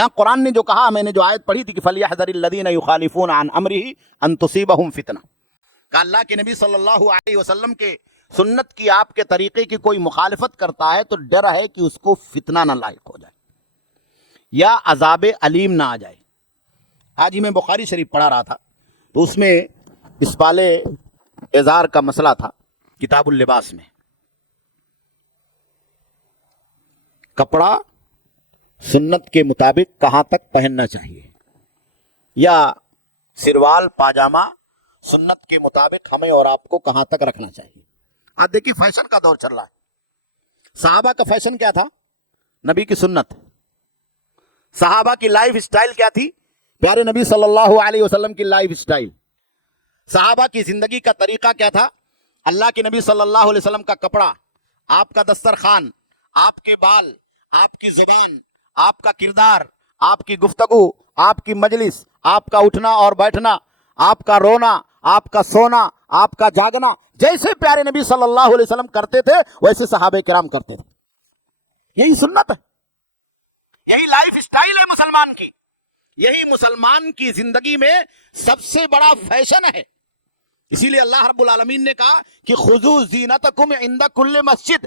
یہاں قرآن نے جو کہا، میں نے جو آیت پڑھی تھی کہ فَلْيَحْذَرِ الَّذِينَ يُخَالِفُونَ عَنْ أَمْرِهِ أَن تُصِيبَهُمْ فِتْنَةٌ، کہ اللہ کے نبی صلی اللہ علیہ وسلم کے سنت کی، آپ کے طریقے کی کوئی مخالفت کرتا ہے تو ڈر ہے کہ اس کو فتنہ نہ لاحق ہو جائے یا عذاب علیم نہ آ جائے۔ آج ہی میں بخاری شریف پڑھا رہا تھا تو اس میں اسبال ازار کا مسئلہ تھا، کتاب اللباس میں۔ کپڑا سنت کے مطابق کہاں تک پہننا چاہیے، یا سروال پاجامہ سنت کے مطابق ہمیں اور آپ کو کہاں تک رکھنا چاہیے۔ آج دیکھیے فیشن کا دور چل رہا ہے۔ صحابہ کا فیشن کیا تھا؟ نبی کی سنت۔ صحابہ کی لائف سٹائل کیا تھی؟ پیارے نبی صلی اللہ علیہ وسلم کی لائف سٹائل۔ صحابہ کی زندگی کا طریقہ کیا تھا؟ اللہ کے نبی صلی اللہ علیہ وسلم کا کپڑا، آپ کا دسترخوان، آپ کے بال، آپ کی زبان، آپ کا کردار، آپ کی گفتگو، آپ کی مجلس، آپ کا اٹھنا اور بیٹھنا، آپ کا رونا، آپ کا سونا، آپ کا جاگنا، جیسے پیارے نبی صلی اللہ علیہ وسلم کرتے تھے ویسے صحابہ کرام کرتے تھے۔ یہی سنت ہے، یہی لائف سٹائل ہے مسلمان کی، یہی مسلمان کی زندگی میں سب سے بڑا فیشن ہے۔ اسی لیے اللہ رب العالمین نے کہا کہ خذوا زینتکم عند کل مسجد،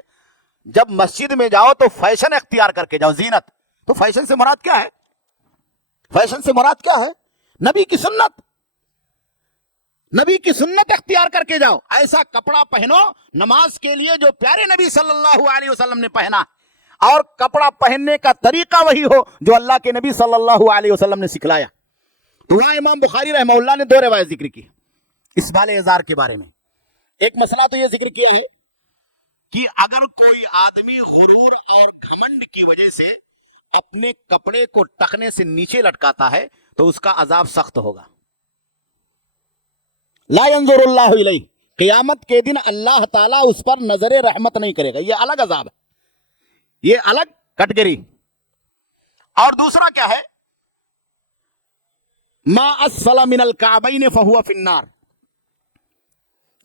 جب مسجد میں جاؤ تو فیشن اختیار کر کے جاؤ۔ زینت تو فیشن سے مراد کیا ہے؟ فیشن سے مراد کیا ہے؟ نبی کی سنت۔ نبی کی سنت اختیار کر کے جاؤ، ایسا کپڑا پہنو نماز کے لیے جو پیارے نبی صلی اللہ علیہ وسلم نے پہنا، اور کپڑا پہننے کا طریقہ وہی ہو جو اللہ کے نبی صلی اللہ علیہ وسلم نے سکھلایا۔ تو یہاں امام بخاری رحمہ اللہ نے دو روایت ذکر کی اسبال ازار کے بارے میں۔ ایک مسئلہ تو یہ ذکر کیا ہے کہ اگر کوئی آدمی غرور اور گھمنڈ کی وجہ سے اپنے کپڑے کو ٹخنے سے نیچے لٹکاتا ہے تو اس کا عذاب سخت ہوگا۔ لا ينظر اللہ الیہ، قیامت کے دن اللہ تعالیٰ اس پر نظر رحمت نہیں کرے گا۔ یہ الگ عذاب ہے، یہ الگ کیٹگری۔ اور دوسرا کیا ہے؟ ما اسفل من الکعبین فہو فی النار،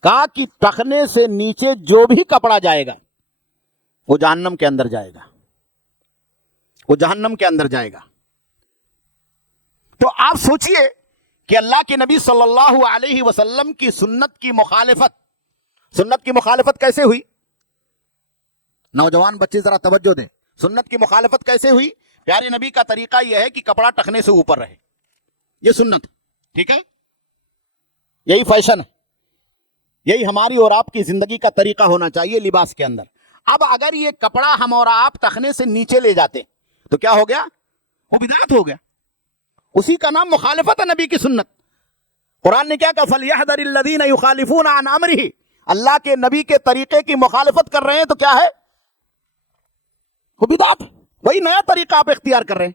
کہا کہ ٹخنے سے نیچے جو بھی کپڑا جائے گا وہ جہنم کے اندر جائے گا، وہ جہنم کے اندر جائے گا۔ تو آپ سوچئے کہ اللہ کے نبی صلی اللہ علیہ وسلم کی سنت کی مخالفت کیسے ہوئی؟ نوجوان بچے ذرا توجہ دیں، سنت کی مخالفت کیسے ہوئی؟ پیارے نبی کا طریقہ یہ ہے کہ کپڑا ٹخنے سے اوپر رہے، یہ سنت، ٹھیک ہے؟ یہی فیشن ہے، یہی ہماری اور آپ کی زندگی کا طریقہ ہونا چاہیے لباس کے اندر۔ اب اگر یہ کپڑا ہم اور آپ ٹخنے سے نیچے لے جاتے تو کیا ہو گیا؟ وہ بدعت ہو گیا، اسی کا نام مخالفت ہے نبی کی سنت۔ قرآن نے کیا کہا؟ فَلْيَحْذَرِ الَّذِينَ يُخَالِفُونَ عَنْ أَمْرِهِ، اللہ کے نبی کے طریقے کی مخالفت کر رہے ہیں تو کیا ہے؟ وہ بدعت، وہی نیا طریقہ آپ اختیار کر رہے ہیں،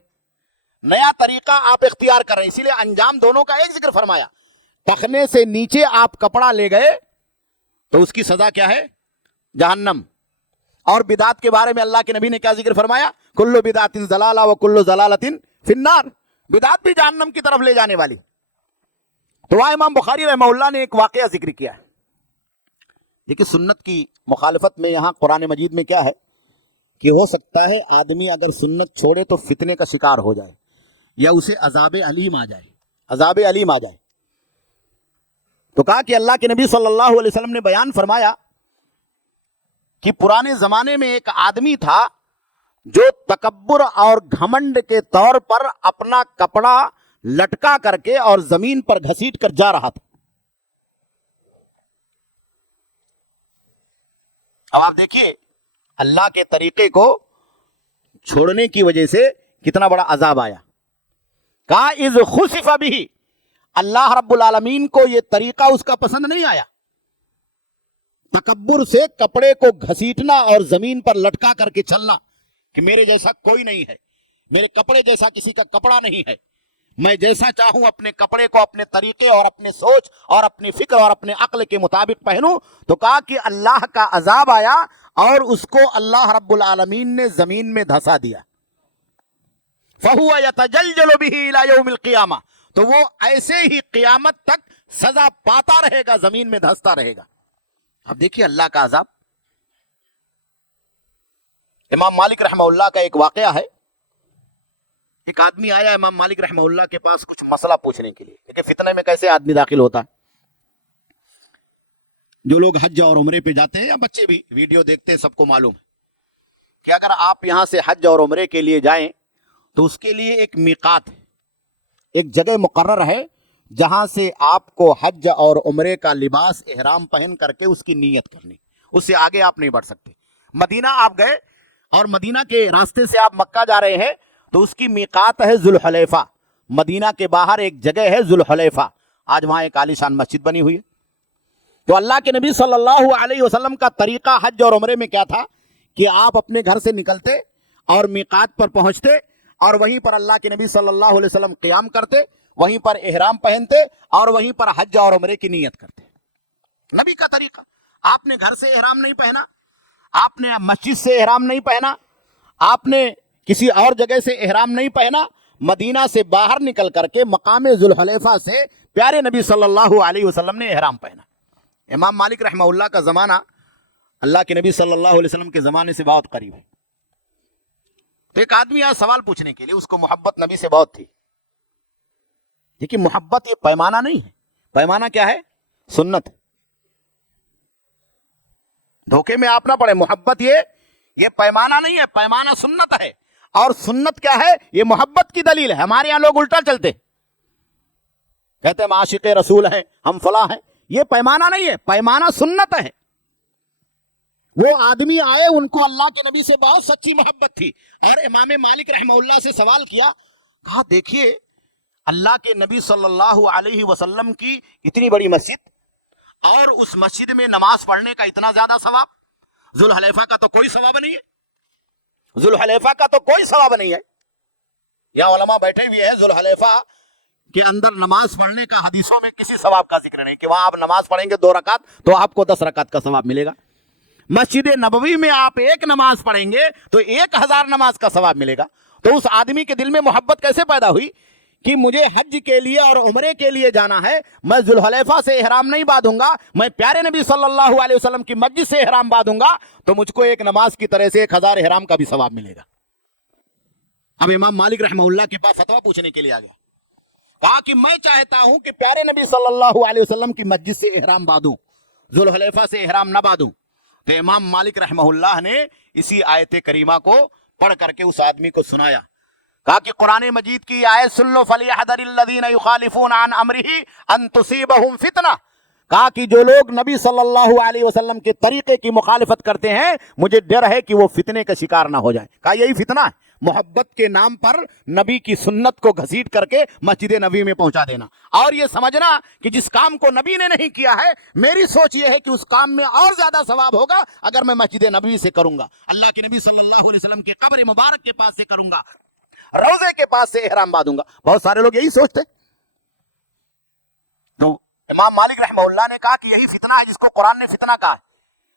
نیا طریقہ آپ اختیار کر رہے ہیں۔ اسی لیے انجام دونوں کا ایک ذکر فرمایا۔ ٹخنے سے نیچے آپ کپڑا لے گئے تو اس کی سزا کیا ہے؟ جہنم۔ اور بدعت کے بارے میں اللہ کے نبی نے کیا ذکر فرمایا؟ کل بدعت ضلالہ وکل ضلالۃ فی النار، بدعت بھی جہنم کی طرف لے جانے والی۔ تو وہاں امام بخاری رحمہ اللہ نے ایک واقعہ ذکر کیا ہے۔ دیکھیں سنت کی مخالفت میں یہاں قرآن مجید میں کیا ہے کہ ہو سکتا ہے آدمی اگر سنت چھوڑے تو فتنے کا شکار ہو جائے یا اسے عذاب علیم آ جائے، عذاب علیم آ جائے۔ تو کہا کہ اللہ کے نبی صلی اللہ علیہ وسلم نے بیان فرمایا کہ پرانے زمانے میں ایک آدمی تھا جو تکبر اور گھمنڈ کے طور پر اپنا کپڑا لٹکا کر کے اور زمین پر گھسیٹ کر جا رہا تھا۔ اب آپ دیکھیے اللہ کے طریقے کو چھوڑنے کی وجہ سے کتنا بڑا عذاب آیا۔ کہا اذ خسف بھی، اللہ رب العالمین کو یہ طریقہ اس کا پسند نہیں آیا، تکبر سے کپڑے کو گھسیٹنا اور زمین پر لٹکا کر کے چلنا کہ میرے جیسا کوئی نہیں ہے، میرے کپڑے جیسا کسی کا کپڑا نہیں ہے، میں جیسا چاہوں اپنے کپڑے کو اپنے طریقے اور اپنے سوچ اور اپنی فکر اور اپنے عقل کے مطابق پہنوں۔ تو کہا کہ اللہ کا عذاب آیا اور اس کو اللہ رب العالمین نے زمین میں دھسا دیا۔ فَهُوَ يَتَجَلْجَلُ بِهِ إِلَى يَوْمِ الْقِيَامَةِ، تو وہ ایسے ہی قیامت تک سزا پاتا رہے گا، زمین میں دھستا رہے گا۔ اب دیکھیے اللہ کا عذاب۔ امام مالک رحمہ اللہ کا ایک واقعہ ہے ایک آدمی آیا امام مالک رحمہ اللہ کے پاس کچھ مسئلہ پوچھنے کے لیے کہ فتنے میں کیسے آدمی داخل ہوتا ہے. جو لوگ حج اور عمرے پہ جاتے ہیں یا بچے بھی ویڈیو دیکھتے ہیں سب کو معلوم ہے کہ اگر آپ یہاں سے حج اور عمرے کے لیے جائیں تو اس کے لیے ایک میقات ہے، ایک جگہ مقرر ہے جہاں سے آپ کو حج اور عمرے کا لباس احرام پہن کر کے اس کی نیت کرنی، اس سے آگے آپ نہیں بڑھ سکتے. مدینہ آپ گئے اور مدینہ کے راستے سے آپ مکہ جا رہے ہیں تو اس کی میقات ہے ذوالحلیفہ. مدینہ کے باہر ایک جگہ ہے ذوالحلیفہ، آج وہاں ایک عالی شان مسجد بنی ہوئی ہے. تو اللہ کے نبی صلی اللہ علیہ وسلم کا طریقہ حج اور عمرے میں کیا تھا کہ آپ اپنے گھر سے نکلتے اور میقات پر پہنچتے اور وہیں پر اللہ کے نبی صلی اللہ علیہ وسلم قیام کرتے، وہیں پر احرام پہنتے اور وہیں پر حج اور عمرے کی نیت کرتے. نبی کا طریقہ. آپ نے گھر سے احرام نہیں پہنا، آپ نے مسجد سے احرام نہیں پہنا، آپ نے کسی اور جگہ سے احرام نہیں پہنا، مدینہ سے باہر نکل کر کے مقام ذوالحلیفہ سے پیارے نبی صلی اللہ علیہ وسلم نے احرام پہنا. امام مالک رحمہ اللہ کا زمانہ اللہ کے نبی صلی اللہ علیہ وسلم کے زمانے سے بہت قریب ہے. تو ایک آدمی آیا سوال پوچھنے کے لیے، اس کو محبت نبی سے بہت تھی. لیکن محبت یہ پیمانہ نہیں ہے. پیمانہ کیا ہے؟ سنت. دھوکے میں آپ نہ پڑے. محبت یہ پیمانہ نہیں ہے، پیمانہ سنت ہے. اور سنت کیا ہے؟ یہ محبت کی دلیل ہے. ہمارے یہاں لوگ الٹا چلتے کہتے ہیں ہم عاشق رسول ہیں، ہم فلاں ہیں. یہ پیمانہ نہیں ہے، پیمانہ سنت ہے. وہ آدمی آئے، ان کو اللہ کے نبی سے بہت سچی محبت تھی اور امام مالک رحمہ اللہ سے سوال کیا. کہا دیکھیے اللہ کے نبی صلی اللہ علیہ وسلم کی اتنی بڑی مسجد اور اس مسجد میں نماز پڑھنے کا اتنا زیادہ ثواب، ذوالحلیفہ کا تو کوئی ثواب نہیں ہے. ذوالحلیفہ کا تو کوئی ثواب نہیں ہے. یا علماء بیٹھے ہوئے ہیں ذوالحلیفہ کے اندر نماز پڑھنے کا حدیثوں میں کسی ثواب کا ذکر نہیں کہ وہاں آپ نماز پڑھیں گے 2 رکعت تو آپ کو 10 رکعت کا ثواب ملے گا. مسجد نبوی میں آپ 1 نماز پڑھیں گے تو 1000 نماز کا ثواب ملے گا. تو اس آدمی کے دل میں محبت کیسے پیدا ہوئی کہ مجھے حج کے لیے اور عمرے کے لیے جانا ہے، میں ذوالحلیفہ سے احرام نہیں باندھوں گا، میں پیارے نبی صلی اللہ علیہ وسلم کی مسجد سے احرام باندھوں گا تو مجھ کو 1 نماز کی طرح سے 1000 احرام کا بھی ثواب ملے گا. اب امام مالک رحمہ اللہ کے پاس فتویٰ پوچھنے کے لیے آ گیا. کہا کہ میں چاہتا ہوں کہ پیارے نبی صلی اللہ علیہ وسلم کی مسجد سے احرام باندھوں، ذوالحلیفہ سے احرام نہ باندھوں. تو امام مالک رحمہ اللہ نے اسی آیت کریمہ کو پڑھ کر کے اس آدمی کو سنایا. کہا کہ قرآن مجید کی آیت سن لو، فَلْيَحْذَرِ الَّذِينَ يُخَالِفُونَ عَنْ أَمْرِهِ أَن تُصِيبَهُمْ فِتْنَةٌ. کہا کہ جو لوگ نبی صلی اللہ علیہ وسلم کے طریقے کی مخالفت کرتے ہیں مجھے ڈر ہے کہ وہ فتنے کا شکار نہ ہو جائیں. کہا یہی فتنہ ہے، محبت کے نام پر نبی کی سنت کو گھسیٹ کر کے مسجد نبی میں پہنچا دینا اور یہ سمجھنا کہ جس کام کو نبی نے نہیں کیا ہے، میری سوچ یہ ہے کہ اس کام میں اور زیادہ ثواب ہوگا اگر میں مسجد نبوی سے کروں گا، اللہ کے نبی صلی اللہ علیہ وسلم کی قبر مبارک کے پاس سے کروں گا، روزے کے پاس سے احرام باندھوں گا. بہت سارے لوگ یہی سوچتے. تو امام مالک رحمہ اللہ نے کہا کہ یہی فتنہ ہے جس کو قرآن نے فتنہ کہا.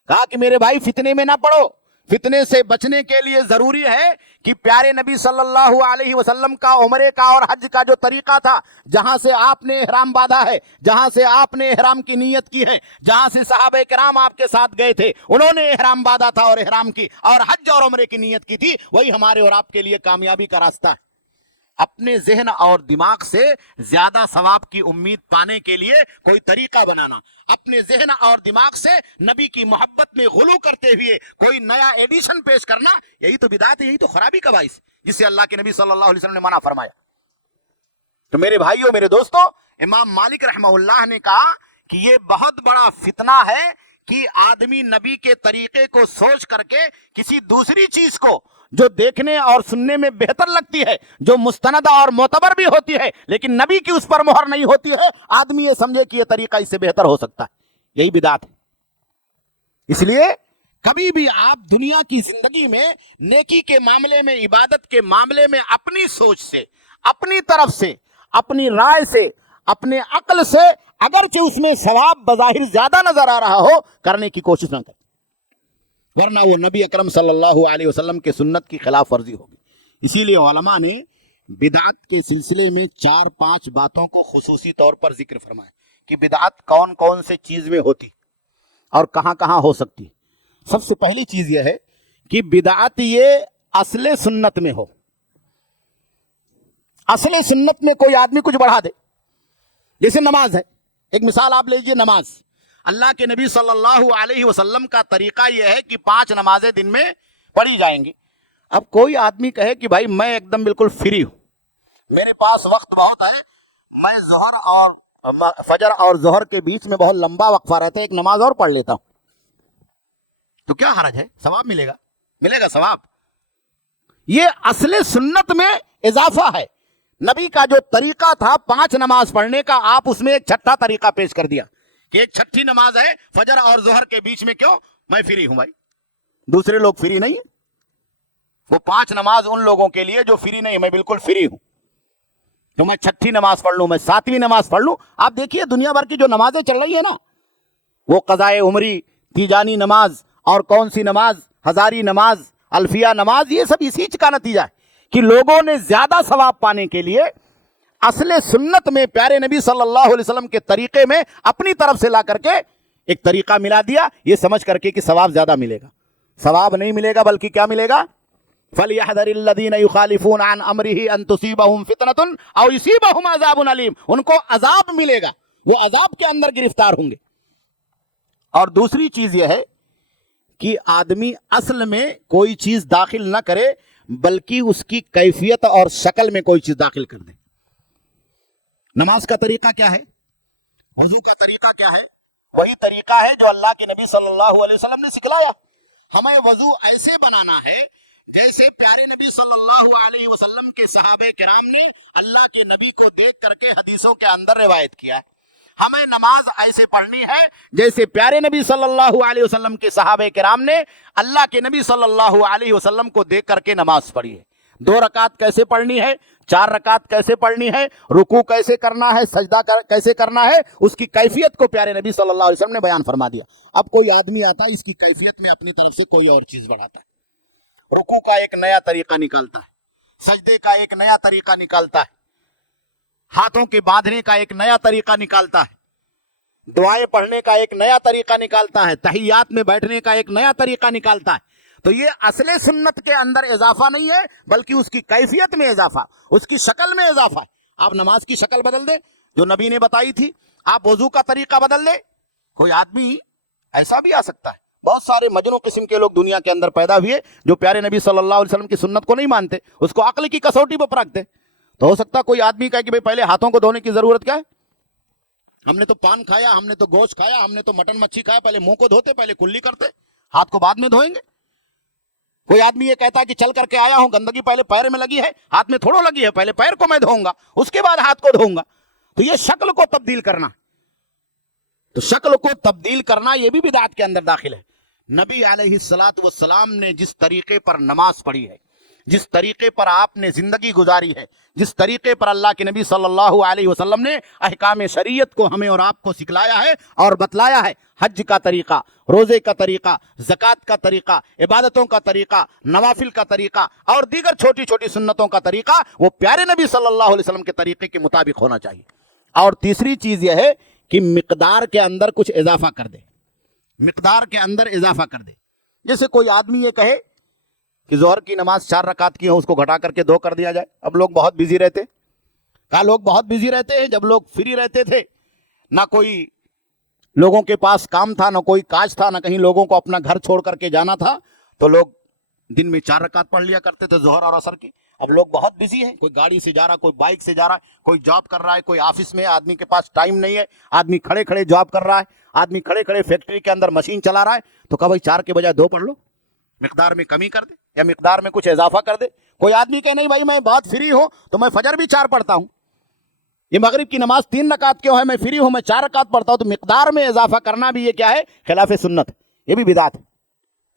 کہا کہ میرے بھائی فتنے میں نہ پڑو. فتنے سے بچنے کے لیے ضروری ہے کہ پیارے نبی صلی اللہ علیہ وسلم کا عمرے کا اور حج کا جو طریقہ تھا، جہاں سے آپ نے احرام باندھا ہے، جہاں سے آپ نے احرام کی نیت کی ہے، جہاں سے صحابہ کرام آپ کے ساتھ گئے تھے، انہوں نے احرام باندھا تھا اور احرام کی اور حج اور عمرے کی نیت کی تھی، وہی ہمارے اور آپ کے لیے کامیابی کا راستہ ہے. اپنے ذہن اور دماغ سے زیادہ ثواب کی امید پانے کے لیے کوئی طریقہ بنانا، اپنے ذہن اور دماغ سے نبی کی محبت میں غلو کرتے ہوئے کوئی نیا ایڈیشن پیش کرنا، یہی تو بدعت ہے، یہی تو خرابی کا باعث جسے اللہ کے نبی صلی اللہ علیہ وسلم نے منع فرمایا. تو میرے بھائیوں، میرے دوستوں، امام مالک رحمہ اللہ نے کہا کہ یہ بہت بڑا فتنہ ہے کہ آدمی نبی کے طریقے کو سوچ کر کے کسی دوسری چیز کو جو دیکھنے اور سننے میں بہتر لگتی ہے، جو مستند اور معتبر بھی ہوتی ہے لیکن نبی کی اس پر مہر نہیں ہوتی ہے، آدمی یہ سمجھے کہ یہ طریقہ اس سے بہتر ہو سکتا ہے. یہی بدعت ہے. اس لیے کبھی بھی آپ دنیا کی زندگی میں نیکی کے معاملے میں، عبادت کے معاملے میں اپنی سوچ سے، اپنی طرف سے، اپنی رائے سے، اپنے عقل سے، اگرچہ اس میں ثواب بظاہر زیادہ نظر آ رہا ہو، کرنے کی کوشش نہ کریں، ورنہ وہ نبی اکرم صلی اللہ علیہ وسلم کے سنت کی خلاف ورزی ہوگی. اسی لیے علماء نے بدعت کے سلسلے میں 4-5 باتوں کو خصوصی طور پر ذکر فرمایا کہ بدعت کون کون سے چیز میں ہوتی اور کہاں کہاں ہو سکتی. سب سے پہلی چیز یہ ہے کہ بدعت یہ اصل سنت میں ہو. اصل سنت میں کوئی آدمی کچھ بڑھا دے، جیسے نماز ہے، ایک مثال آپ لیجئے نماز، اللہ کے نبی صلی اللہ علیہ وسلم کا طریقہ یہ ہے کہ 5 نمازیں دن میں پڑھی جائیں گی۔ اب کوئی آدمی کہے کہ بھائی میں ایک دم بالکل فری ہوں، میرے پاس وقت بہت ہے، میں فجر اور ظہر کے بیچ میں بہت لمبا وقفہ رہتا ہے، ایک نماز اور پڑھ لیتا ہوں، تو کیا حرج ہے؟ ثواب ملے گا ثواب۔ یہ اصل سنت میں اضافہ ہے۔ نبی کا جو طریقہ تھا 5 نماز پڑھنے کا، آپ اس میں ایک چھٹا طریقہ پیش کر دیا کہ ایک چھٹی نماز ہے فجر اور ظہر کے بیچ میں، کیوں؟ میں فری ہوں بھائی، دوسرے لوگ فری نہیں ہیں، وہ 5 نماز ان لوگوں کے لیے جو فری نہیں، میں بالکل فری ہوں، تو میں چھٹی نماز پڑھ لوں، میں 7ویں نماز پڑھ لوں۔ آپ دیکھیے دنیا بھر کی جو نمازیں چل رہی ہیں نا، وہ قضائے عمری، تیجانی نماز، اور کون سی نماز، ہزاری نماز، الفیہ نماز، یہ سب اسی کا نتیجہ ہے کہ لوگوں نے زیادہ ثواب پانے کے لیے اصل سنت میں پیارے نبی صلی اللہ علیہ وسلم کے طریقے میں اپنی طرف سے لا کر کے ایک طریقہ ملا دیا، یہ سمجھ کر کے کہ ثواب زیادہ ملے گا۔ ثواب نہیں ملے گا، بلکہ کیا ملے گا؟ فَلْيَحْذَرِ الَّذِينَ يُخَالِفُونَ عَنْ أَمْرِهِ أَن تُصِيبَهُمْ فِتْنَةٌ أَوْ يُصِيبَهُمْ عَذَابٌ أَلِيمٌ، ان کو عذاب ملے گا، وہ عذاب کے اندر گرفتار ہوں گے۔ اور دوسری چیز یہ ہے کہ آدمی اصل میں کوئی چیز داخل نہ کرے، بلکہ اس کی کیفیت اور شکل میں کوئی چیز داخل کر دے۔ نماز کا طریقہ کیا ہے؟ وضو کا طریقہ کیا ہے؟ وہی طریقہ ہے جو اللہ کے نبی صلی اللہ علیہ وسلم نے سکھلایا۔ ہمیں وضو ایسے بنانا ہے جیسے پیارے نبی صلی اللہ علیہ وسلم کے صحابہ کرام نے اللہ کے نبی کو دیکھ کر کے حدیثوں کے اندر روایت کیا ہے۔ ہمیں نماز ایسے پڑھنی ہے جیسے پیارے نبی صلی اللہ علیہ وسلم کے صحابہ کرام نے اللہ کے نبی صلی اللہ علیہ وسلم کو دیکھ کر کے نماز پڑھی ہے۔ 2 رکعت کیسے پڑھنی ہے، 4 رکعت کیسے پڑھنی ہے، رکوع کیسے کرنا ہے، سجدہ کیسے کرنا ہے، اس کی کیفیت کو پیارے نبی صلی اللہ علیہ وسلم نے بیان فرما دیا۔ اب کوئی آدمی آتا ہے، اس کی کیفیت میں اپنی طرف سے کوئی اور چیز بڑھاتا ہے، رکوع کا ایک نیا طریقہ نکالتا ہے، سجدے کا ایک نیا طریقہ نکالتا ہے، ہاتھوں کے باندھنے کا ایک نیا طریقہ نکالتا ہے، دعائیں پڑھنے کا ایک نیا طریقہ نکالتا ہے، تحیات میں بیٹھنے کا ایک نیا طریقہ نکالتا ہے۔ تو یہ اصل سنت کے اندر اضافہ نہیں ہے، بلکہ اس کی کیفیت میں اضافہ، اس کی شکل میں اضافہ ہے۔ آپ نماز کی شکل بدل دیں جو نبی نے بتائی تھی، آپ وضو کا طریقہ بدل دیں۔ کوئی آدمی ایسا بھی آ سکتا ہے، بہت سارے مجنون قسم کے لوگ دنیا کے اندر پیدا ہوئے جو پیارے نبی صلی اللہ علیہ وسلم کی سنت کو نہیں مانتے، اس کو عقل کی کسوٹی پر رکھتے۔ تو ہو سکتا کوئی آدمی کہے کہ بھئی پہلے ہاتھوں کو دھونے کی ضرورت کیا ہے؟ ہم نے تو پان کھایا، ہم نے تو گوشت کھایا، ہم نے تو مٹن مچھی کھایا، پہلے منہ کو دھوتے، پہلے کلی کرتے، ہاتھ کو بعد میں دھوئیں گے۔ کوئی آدمی یہ کہتا ہے کہ چل کر کے آیا ہوں، گندگی پہلے پیر میں لگی ہے، ہاتھ میں تھوڑا لگی ہے، پہلے پیر کو میں دھوؤں گا، اس کے بعد ہاتھ کو دھوؤں گا۔ تو یہ شکل کو تبدیل کرنا، تو شکل کو تبدیل کرنا یہ بھی بدعت کے اندر داخل ہے۔ نبی علیہ الصلوۃ والسلام نے جس طریقے پر نماز پڑھی ہے، جس طریقے پر آپ نے زندگی گزاری ہے، جس طریقے پر اللہ کے نبی صلی اللہ علیہ وسلم نے احکام شریعت کو ہمیں اور آپ کو سکھلایا ہے اور بتلایا ہے، حج کا طریقہ، روزے کا طریقہ، زکوٰۃ کا طریقہ، عبادتوں کا طریقہ، نوافل کا طریقہ اور دیگر چھوٹی چھوٹی سنتوں کا طریقہ، وہ پیارے نبی صلی اللہ علیہ وسلم کے طریقے کے مطابق ہونا چاہیے۔ اور تیسری چیز یہ ہے کہ مقدار کے اندر کچھ اضافہ کر دے، مقدار کے اندر اضافہ کر دے۔ جیسے کوئی آدمی یہ کہے کہ ظہر کی نماز 4 رکعت کی ہو، اس کو گھٹا کر کے 2 کر دیا جائے۔ اب لوگ بہت بزی رہتے، کہا لوگ بہت بزی رہتے ہیں، جب لوگ فری رہتے تھے، نہ کوئی لوگوں کے پاس کام تھا، نہ کوئی کاج تھا، نہ کہیں لوگوں کو اپنا گھر چھوڑ کر کے جانا تھا، تو لوگ دن میں 4 رکعت پڑھ لیا کرتے تھے ظہر اور عصر کی۔ اب لوگ بہت بزی ہیں، کوئی گاڑی سے جا رہا، کوئی بائک سے جا رہا ہے، کوئی جاب کر رہا ہے، کوئی آفس میں، آدمی کے پاس ٹائم نہیں ہے، آدمی کھڑے کھڑے جاب کر رہا ہے، آدمی کھڑے کھڑے فیکٹری کے اندر مشین چلا رہا ہے، تو کہا بھائی 4 کے بجائے 2 پڑھ لو، مقدار میں کمی کر دے یا مقدار میں کچھ اضافہ کر دے۔ کوئی آدمی کہ نہیں بھائی میں بہت فری ہوں تو میں فجر بھی 4 پڑھتا ہوں، یہ مغرب کی نماز 3 رکعت کیوں ہے، میں فری ہوں میں 4 رکعت پڑھتا ہوں، تو مقدار میں اضافہ کرنا بھی یہ کیا ہے؟ خلاف سنت، یہ بھی بدعت ہے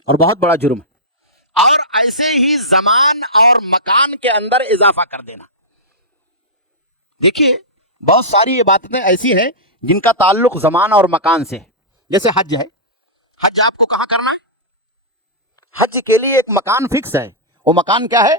اور بہت بڑا جرم ہے۔ اور ایسے ہی زمان اور مکان کے اندر اضافہ کر دینا۔ دیکھیے بہت ساری یہ باتیں ایسی ہیں جن کا تعلق زمان اور مکان سے ہے۔ جیسے حج ہے، حج آپ کو کہاں کرنا ہے؟ حج کے لیے ایک مکان فکس ہے، وہ مکان کیا ہے؟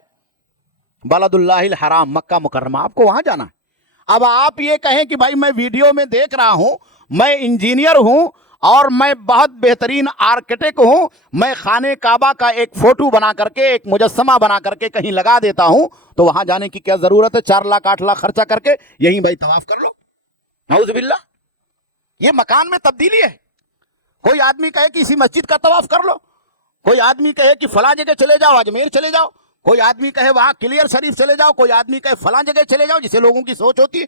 بلد اللہ الحرام، مکہ مکرمہ، آپ کو وہاں جانا ہے۔ اب آپ یہ کہیں کہ بھائی میں ویڈیو میں دیکھ رہا ہوں، میں انجینئر ہوں اور میں بہت بہترین آرکیٹیکٹ ہوں، میں خانہ کعبہ کا ایک فوٹو بنا کر کے، ایک مجسمہ بنا کر کے کہیں لگا دیتا ہوں، تو وہاں جانے کی کیا ضرورت ہے؟ 4 لاکھ 8 لاکھ خرچہ کر کے یہیں بھائی طواف کر لو۔ نعوذ باللہ، یہ مکان میں تبدیلی ہے۔ کوئی آدمی کہے کہ اسی مسجد کا طواف کر لو، کوئی آدمی کہے کہ فلاں جگہ چلے جاؤ، اجمیر چلے جاؤ، کوئی آدمی کہے وہاں کلیئر شریف چلے جاؤ، کوئی آدمی کہے فلاں جگہ چلے جاؤ، جسے لوگوں کی سوچ ہوتی ہے۔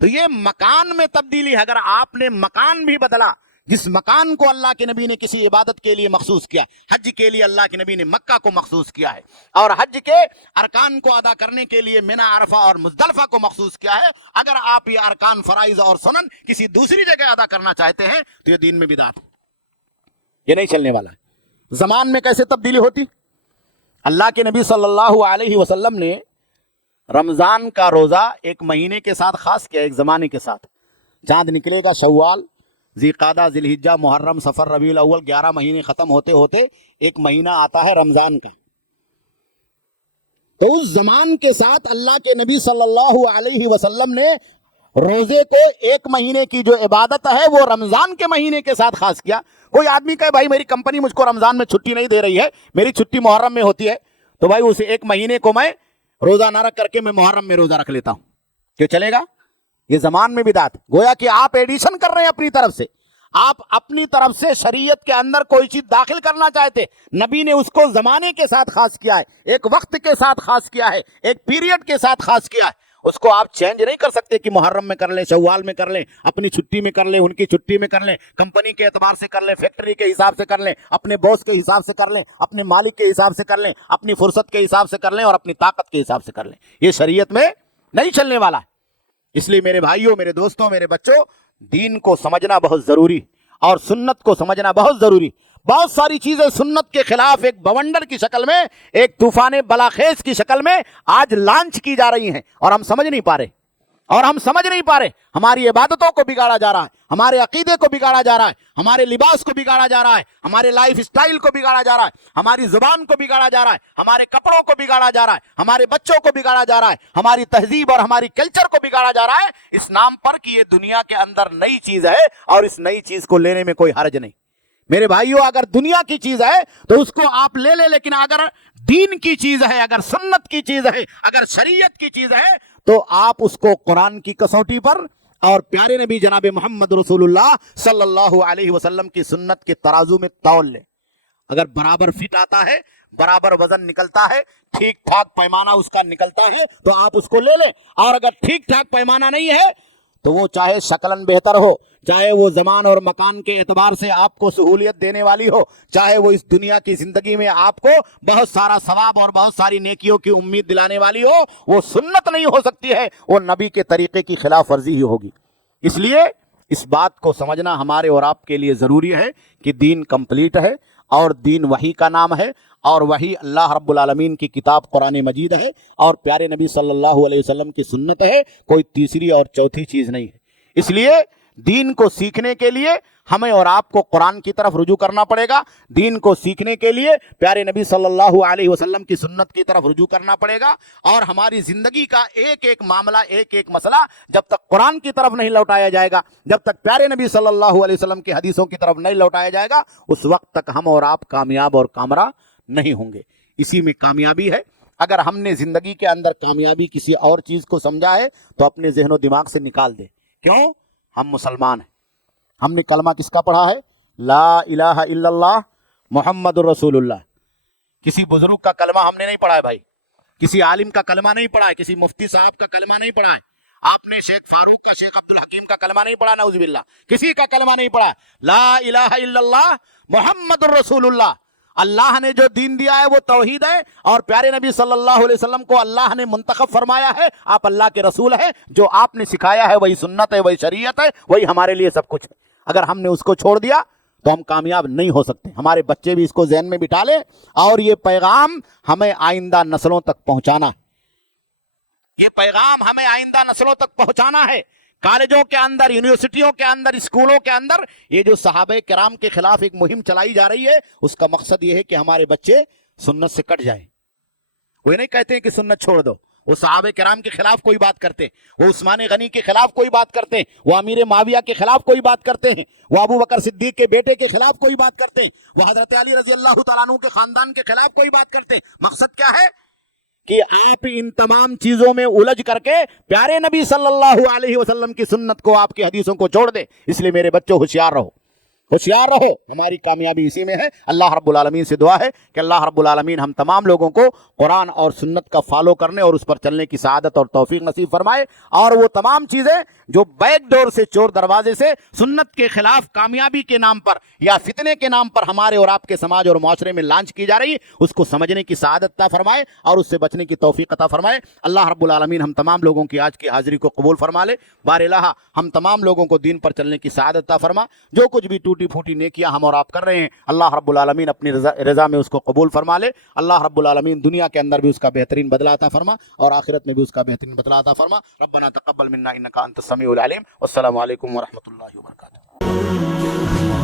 تو یہ مکان میں تبدیلی ہے۔ اگر آپ نے مکان بھی بدلا، جس مکان کو اللہ کے نبی نے کسی عبادت کے لیے مخصوص کیا، حج کے لیے اللہ کے نبی نے مکہ کو مخصوص کیا ہے، اور حج کے ارکان کو ادا کرنے کے لیے منی، عرفہ اور مزدلفہ کو مخصوص کیا ہے، اگر آپ یہ ارکان، فرائض اور سنن کسی دوسری جگہ ادا کرنا چاہتے ہیں تو یہ دین میں بدعت ہے، یہ نہیں چلنے والا ہے۔ زمان میں کیسے تبدیلی ہوتی؟ اللہ کے نبی صلی اللہ علیہ وسلم نے رمضان کا روزہ ایک مہینے کے ساتھ خاص کیا، ایک زمانے کے ساتھ۔ چاند نکلے گا، شوال، ذی قعدہ، ذی الحجہ، محرم، صفر، ربیع الاول، 11 مہینے ختم ہوتے ہوتے ایک مہینہ آتا ہے رمضان کا۔ تو اس زمان کے ساتھ اللہ کے نبی صلی اللہ علیہ وسلم نے روزے کو ایک مہینے کی جو عبادت ہے وہ رمضان کے مہینے کے ساتھ خاص کیا۔ کوئی آدمی کہے بھائی میری کمپنی مجھ کو رمضان میں چھٹی نہیں دے رہی ہے، میری چھٹی محرم میں ہوتی ہے، تو بھائی اسے ایک مہینے کو میں روزہ نہ رکھ کر کے میں محرم میں روزہ رکھ لیتا ہوں، کیوں چلے گا؟ یہ زمان میں بدعت، گویا کہ آپ ایڈیشن کر رہے ہیں اپنی طرف سے، آپ اپنی طرف سے شریعت کے اندر کوئی چیز داخل کرنا چاہتے، نبی نے اس کو زمانے کے ساتھ خاص کیا ہے، ایک وقت کے ساتھ خاص کیا ہے، ایک پیریڈ کے ساتھ خاص کیا ہے، اس کو آپ چینج نہیں کر سکتے کہ محرم میں کر لیں، شوال میں کر لیں، اپنی چھٹی میں کر لیں، ان کی چھٹی میں کر لیں، کمپنی کے اعتبار سے کر لیں، فیکٹری کے حساب سے کر لیں، اپنے باس کے حساب سے کر لیں، اپنے مالک کے حساب سے کر لیں، اپنی فرصت کے حساب سے کر لیں، اور اپنی طاقت کے حساب سے کر لیں۔ یہ شریعت میں نہیں چلنے والا ہے۔ اس لیے میرے بھائیوں، میرے دوستوں، میرے بچوں، دین کو سمجھنا بہت ضروری اور سنت کو سمجھنا بہت ضروری۔ بہت ساری چیزیں سنت کے خلاف ایک بونڈر کی شکل میں، ایک طوفان بلاخیز کی شکل میں آج لانچ کی جا رہی ہیں، اور ہم سمجھ نہیں پا رہے، ہماری عبادتوں کو بگاڑا جا رہا ہے، ہمارے عقیدے کو بگاڑا جا رہا ہے، ہمارے لباس کو بگاڑا جا رہا ہے، ہمارے لائف سٹائل کو بگاڑا جا رہا ہے، ہماری زبان کو بگاڑا جا رہا ہے، ہمارے کپڑوں کو بگاڑا جا رہا ہے، ہمارے بچوں کو بگاڑا جا رہا ہے، ہماری تہذیب اور ہماری کلچر کو بگاڑا جا رہا ہے، اس نام پر کہ یہ دنیا کے اندر نئی چیز ہے اور اس نئی چیز کو لینے میں کوئی حرج نہیں۔ میرے بھائیوں، اگر دنیا کی چیز ہے تو اس کو آپ لے لیں، لیکن اگر دین کی چیز ہے، اگر سنت کی چیز ہے، اگر شریعت کی چیز ہے، تو آپ اس کو قرآن کی کسوٹی پر اور پیارے نبی جناب محمد رسول اللہ صلی اللہ علیہ وسلم کی سنت کے ترازو میں تول لیں۔ اگر برابر فٹ آتا ہے، برابر وزن نکلتا ہے، ٹھیک ٹھاک پیمانہ اس کا نکلتا ہے، تو آپ اس کو لے لیں، اور اگر ٹھیک ٹھاک پیمانہ نہیں ہے تو وہ چاہے شکلاً بہتر ہو، چاہے وہ زمان اور مکان کے اعتبار سے آپ کو سہولیت دینے والی ہو، چاہے وہ اس دنیا کی زندگی میں آپ کو بہت سارا ثواب اور بہت ساری نیکیوں کی امید دلانے والی ہو، وہ سنت نہیں ہو سکتی ہے، وہ نبی کے طریقے کی خلاف ورزی ہی ہوگی۔ اس لیے اس بات کو سمجھنا ہمارے اور آپ کے لیے ضروری ہے کہ دین کمپلیٹ ہے، اور دین وحی کا نام ہے، اور وہی اللہ رب العالمین کی کتاب قرآن مجید ہے، اور پیارے نبی صلی اللہ علیہ وسلم کی سنت ہے، کوئی تیسری اور چوتھی چیز نہیں ہے۔ اس لیے دین کو سیکھنے کے لیے ہمیں اور آپ کو قرآن کی طرف رجوع کرنا پڑے گا، دین کو سیکھنے کے لیے پیارے نبی صلی اللہ علیہ وسلم کی سنت کی طرف رجوع کرنا پڑے گا، اور ہماری زندگی کا ایک ایک معاملہ، ایک ایک مسئلہ جب تک قرآن کی طرف نہیں لوٹایا جائے گا، جب تک پیارے نبی صلی اللہ علیہ وسلم کی حدیثوں کی طرف نہیں لوٹایا جائے گا، اس وقت تک ہم اور آپ کامیاب اور کامرا نہیں ہوں گے۔ اسی میں کامیابی ہے۔ اگر ہم نے زندگی کے اندر کامیابی کسی اور چیز کو سمجھا ہے تو اپنے ذہن و دماغ سے نکال دیں۔ کیوں؟ ہم مسلمان ہیں، ہم نے کلمہ کس کا پڑھا ہے؟ لا الہ الا اللہ محمد الرسول اللہ۔ کسی بزرگ کا کلمہ ہم نے نہیں پڑھا ہے بھائی، کسی عالم کا کلمہ نہیں پڑھا ہے، کسی مفتی صاحب کا کلمہ نہیں پڑھا ہے، آپ نے شیخ فاروق کا، شیخ عبد الحکیم کا کلمہ نہیں پڑھا، نعوذ باللہ، کسی کا کلمہ نہیں پڑھا۔ لا الہ الا اللہ محمد الرسول اللہ۔ اللہ نے جو دین دیا ہے وہ توحید ہے، اور پیارے نبی صلی اللہ علیہ وسلم کو اللہ نے منتخب فرمایا ہے، آپ اللہ کے رسول ہیں، جو آپ نے سکھایا ہے وہی سنت ہے، وہی شریعت ہے، وہی ہمارے لیے سب کچھ ہے۔ اگر ہم نے اس کو چھوڑ دیا تو ہم کامیاب نہیں ہو سکتے۔ ہمارے بچے بھی اس کو ذہن میں بٹھا لیں، اور یہ پیغام ہمیں آئندہ نسلوں تک پہنچانا ہے، یہ پیغام ہمیں آئندہ نسلوں تک پہنچانا ہے۔ کالجوں کے اندر، یونیورسٹیوں کے اندر، اسکولوں کے اندر یہ جو صحابہ کرام کے خلاف ایک مہم چلائی جا رہی ہے، اس کا مقصد یہ ہے کہ ہمارے بچے سنت سے کٹ جائیں۔ وہ نہیں کہتے ہیں کہ سنت چھوڑ دو، وہ صحابہ کرام کے خلاف کوئی بات کرتے ہیں، وہ عثمان غنی کے خلاف کوئی بات کرتے ہیں، وہ امیر معاویہ کے خلاف کوئی بات کرتے ہیں، وہ ابو بکر صدیق کے بیٹے کے خلاف کوئی بات کرتے ہیں، وہ حضرت علی رضی اللہ تعالیٰ عنہ کے خاندان کے خلاف کوئی بات کرتے ہیں۔ مقصد کیا ہے کہ آپ ان تمام چیزوں میں الجھ کر کے پیارے نبی صلی اللہ علیہ وسلم کی سنت کو، آپ کی حدیثوں کو چھوڑ دیں۔ اس لیے میرے بچوں ہوشیار رہو، ہوشیار رہو، ہماری کامیابی اسی میں ہے۔ اللہ رب العالمین سے دعا ہے کہ اللہ رب العالمین ہم تمام لوگوں کو قرآن اور سنت کا فالو کرنے اور اس پر چلنے کی سعادت اور توفیق نصیب فرمائے، اور وہ تمام چیزیں جو بیک ڈور سے، چور دروازے سے سنت کے خلاف کامیابی کے نام پر یا فتنے کے نام پر ہمارے اور آپ کے سماج اور معاشرے میں لانچ کی جا رہی ہے، اس کو سمجھنے کی سعادت عطا فرمائے اور اس سے بچنے کی توفیق عطا فرمائے۔ اللہ رب العالمین ہم تمام لوگوں کی آج کی حاضری کو قبول فرما لے۔ بار الہ ہم تمام لوگوں کو دین پر چلنے کی سعادت عطا فرما۔ جو کچھ بھی ٹوٹی پھوٹی نیکیاں ہم اور آپ کر رہے ہیں، اللہ رب العالمین اپنی رضا میں اس کو قبول فرما لے۔ اللہ رب العالمین دنیا کے اندر بھی اس کا بہترین بدلہ عطا فرما اور آخرت میں بھی اس کا بہترین بدلہ عطا فرما۔ ربنا تقبل منا انک انت السمیع العلیم۔ والسلام علیکم ورحمۃ اللہ وبرکاتہ۔